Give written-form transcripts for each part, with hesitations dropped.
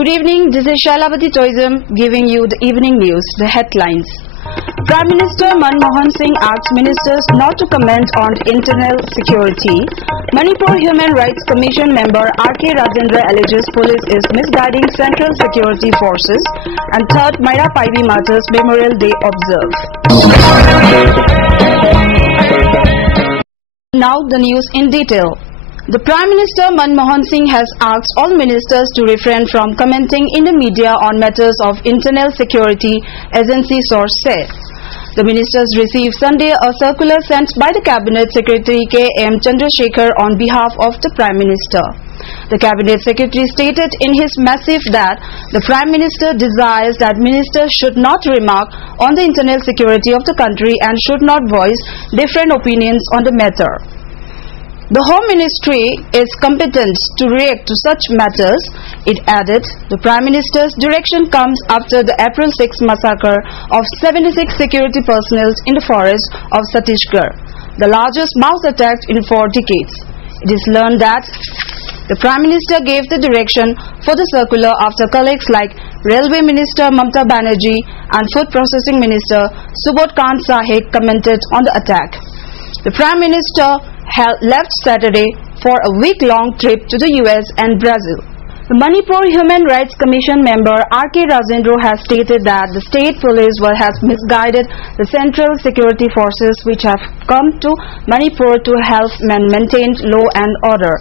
Good evening, this is Shailabati Tourism giving you the evening news, the headlines. Prime Minister Manmohan Singh asked ministers not to comment on internal security. Manipur Human Rights Commission member R.K. Rajendra alleges police is misguiding central security forces. And third, Maira Paibi Martyrs Memorial Day observed. Now the news in detail. The Prime Minister Manmohan Singh has asked all ministers to refrain from commenting in the media on matters of internal security, agency source said. The ministers received Sunday a circular sent by the Cabinet Secretary K.M. Chandrasekhar on behalf of the Prime Minister. The Cabinet Secretary stated in his missive that the Prime Minister desires that ministers should not remark on the internal security of the country and should not voice different opinions on the matter. The Home Ministry is competent to react to such matters, it added. The Prime Minister's direction comes after the April 6 massacre of 76 security personnel in the forest of Satishgarh, the largest mouse attack in 4 decades. It is learned that the Prime Minister gave the direction for the circular after colleagues like Railway Minister Mamta Banerjee and Food Processing Minister Subodh Kant Sahay commented on the attack. The Prime Minister left Saturday for a week-long trip to the US and Brazil. The Manipur Human Rights Commission member R.K. Rajendra has stated that the state police has misguided the central security forces which have come to Manipur to help maintain law and order.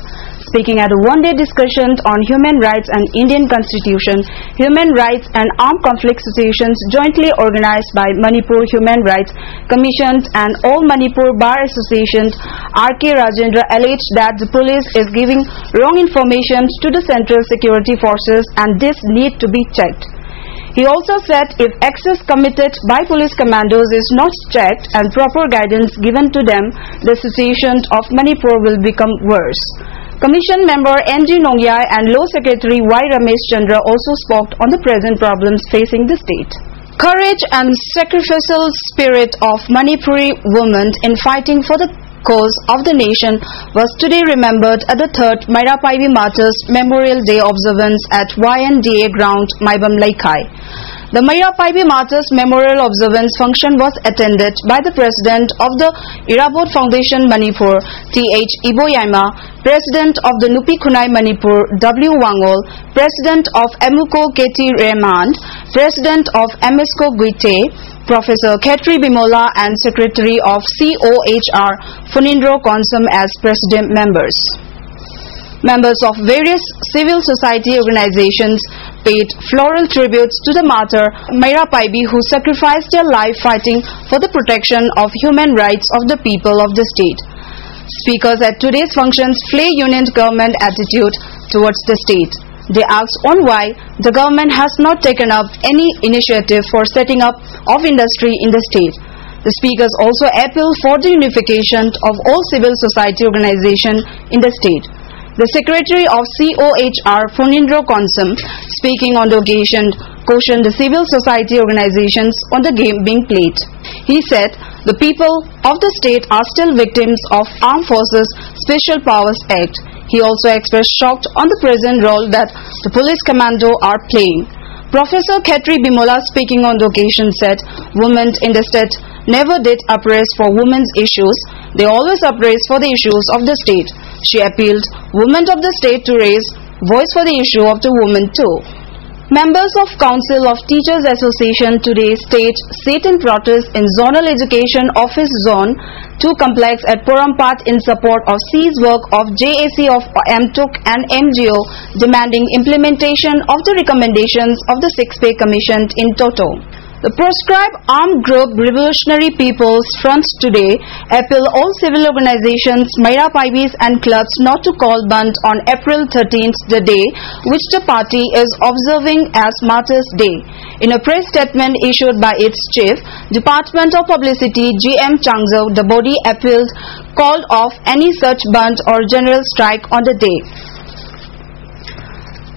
Speaking at a one-day discussion on human rights and Indian Constitution, human rights and armed conflict situations jointly organized by Manipur Human Rights Commission and all Manipur Bar Associations, R.K. Rajendra alleged that the police is giving wrong information to the central security forces and this need to be checked. He also said if access committed by police commandos is not checked and proper guidance given to them, the situation of Manipur will become worse. Commission member N.G. Nongyai and Law Secretary Y. Ramesh Chandra also spoke on the present problems facing the state. Courage and sacrificial spirit of Manipuri women in fighting for the cause of the nation was today remembered at the 3rd Maira Paibi Martyrs Memorial Day observance at YNDA ground, Maibam Laikai. The Maira Paibi Martyrs Memorial Observance function was attended by the President of the Irabod Foundation Manipur, T.H. Iboyaima, President of the Nupi Khunai Manipur, W. Wangol, President of Emuko K.T. Rehman, President of MSCO Guite, Professor Khetri Bimola and Secretary of COHR, Funindro Konsum as President members. Members of various civil society organizations paid floral tributes to the martyr Maira Paibi who sacrificed their life fighting for the protection of human rights of the people of the state. Speakers at today's functions flay union government attitude towards the state. They asked on why the government has not taken up any initiative for setting up of industry in the state. The speakers also appealed for the unification of all civil society organizations in the state. The Secretary of COHR, Funindro Konsum, speaking on the occasion, cautioned the civil society organizations on the game being played. He said, the people of the state are still victims of Armed Forces Special Powers Act. He also expressed shock on the present role that the police commando are playing. Professor Khetri Bimola, speaking on the occasion, said, women in the state never did uprise for women's issues. They always uprise for the issues of the state. She appealed women of the state to raise voice for the issue of the women too. Members of Council of Teachers Association today sit in protest in Zonal Education Office Zone 2 complex at Porampat in support of cease work of JAC of MTUC and MGO demanding implementation of the recommendations of the 6th Pay Commission in Toto. The proscribed armed group Revolutionary People's Front today appeal all civil organizations, Maira Paibis and clubs not to call Band on April 13th, the day which the party is observing as Martyrs' Day. In a press statement issued by its chief, Department of Publicity G.M. Changzhou, the body called off any such band or general strike on the day.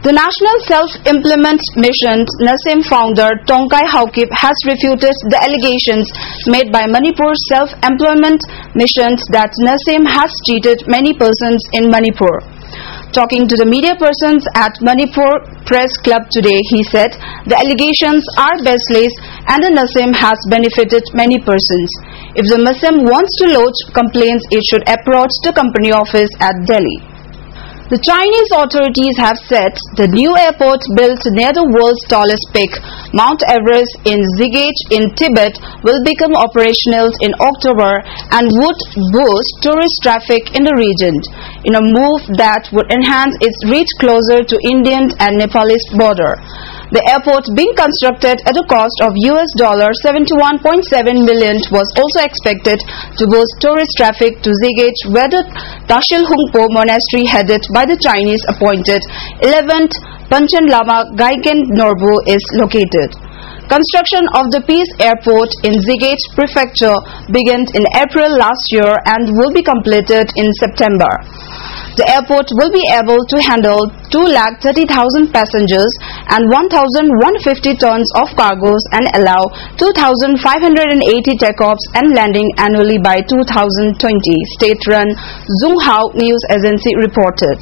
The National Self-Implement Mission Nasim founder Tongkai Haokip has refuted the allegations made by Manipur Self-Employment Mission that Nasim has cheated many persons in Manipur. Talking to the media persons at Manipur Press Club today, he said the allegations are baseless and the Nasim has benefited many persons. If the Nasim wants to lodge complaints, it should approach the company office at Delhi. The Chinese authorities have said the new airport built near the world's tallest peak, Mount Everest in Zigage in Tibet, will become operational in October and would boost tourist traffic in the region, in a move that would enhance its reach closer to Indian and Nepalese border. The airport being constructed at a cost of $71.7 million was also expected to boost tourist traffic to Zigage, where the Tashil Hungpo monastery headed by the Chinese appointed 11th Panchen Lama Gaiken Norbu is located. Construction of the Peace Airport in Zigage Prefecture began in April last year and will be completed in September. The airport will be able to handle 230,000 passengers and 1,150 tons of cargoes and allow 2,580 takeoffs and landing annually by 2020, state-run Zhonghua News Agency reported.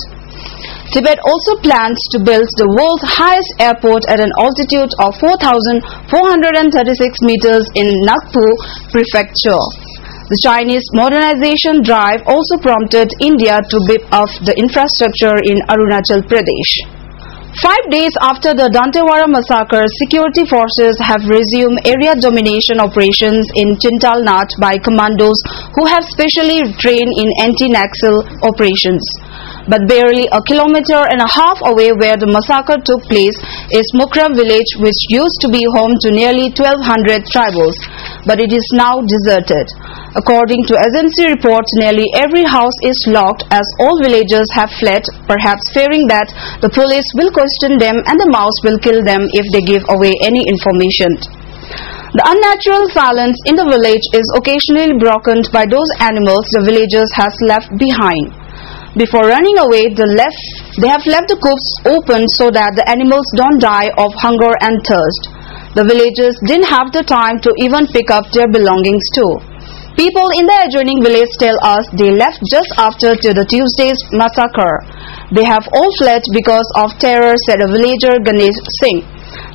Tibet also plans to build the world's highest airport at an altitude of 4,436 meters in Nagpur Prefecture. The Chinese modernization drive also prompted India to beef up the infrastructure in Arunachal Pradesh. 5 days after the Dantewara massacre, security forces have resumed area domination operations in Chintalnath by commandos who have specially trained in anti-Naxal operations. But barely a kilometer and a half away where the massacre took place is Mukram village, which used to be home to nearly 1,200 tribals, but it is now deserted. According to agency reports, nearly every house is locked as all villagers have fled, perhaps fearing that the police will question them and the mouse will kill them if they give away any information. The unnatural silence in the village is occasionally broken by those animals the villagers has left behind. Before running away, they have left the coops open so that the animals don't die of hunger and thirst. The villagers didn't have the time to even pick up their belongings too. People in the adjoining village tell us they left just after the Tuesday's massacre. They have all fled because of terror, said a villager Ganesh Singh.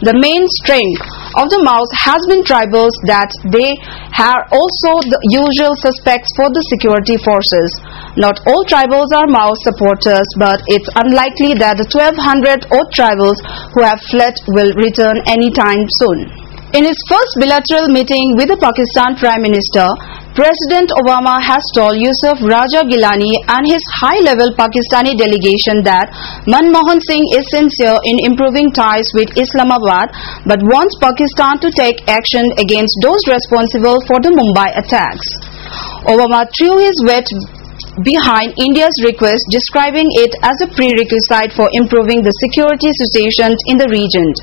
The main strength of the mouse has been tribals, that they are also the usual suspects for the security forces. Not all tribals are mouse supporters, but it's unlikely that the 1,200-odd tribals who have fled will return anytime soon. In his first bilateral meeting with the Pakistan Prime Minister, President Obama has told Yusuf Raja Gilani and his high-level Pakistani delegation that Manmohan Singh is sincere in improving ties with Islamabad, but wants Pakistan to take action against those responsible for the Mumbai attacks. Obama threw his weight behind India's request, describing it as a prerequisite for improving the security situation in the region.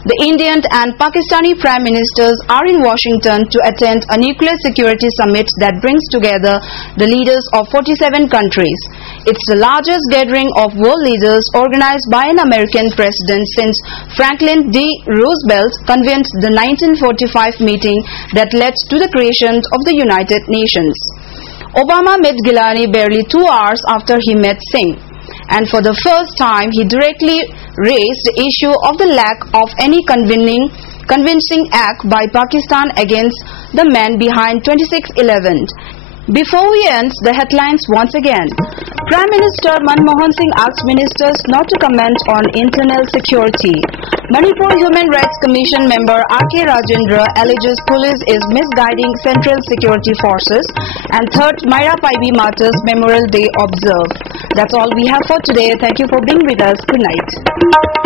The Indian and Pakistani Prime Ministers are in Washington to attend a nuclear security summit that brings together the leaders of 47 countries. It's the largest gathering of world leaders organized by an American president since Franklin D. Roosevelt convened the 1945 meeting that led to the creation of the United Nations. Obama met Gilani barely 2 hours after he met Singh, and for the first time he directly raised the issue of the lack of any convincing act by Pakistan against the man behind 26/11. Before we end the headlines once again, Prime Minister Manmohan Singh asked ministers not to comment on internal security. Manipur Human Rights Commission member R.K. Rajendra alleges police is misguiding central security forces, and 3rd Myra Paibi Martyrs Memorial Day observed. That's all we have for today. Thank you for being with us. Good night.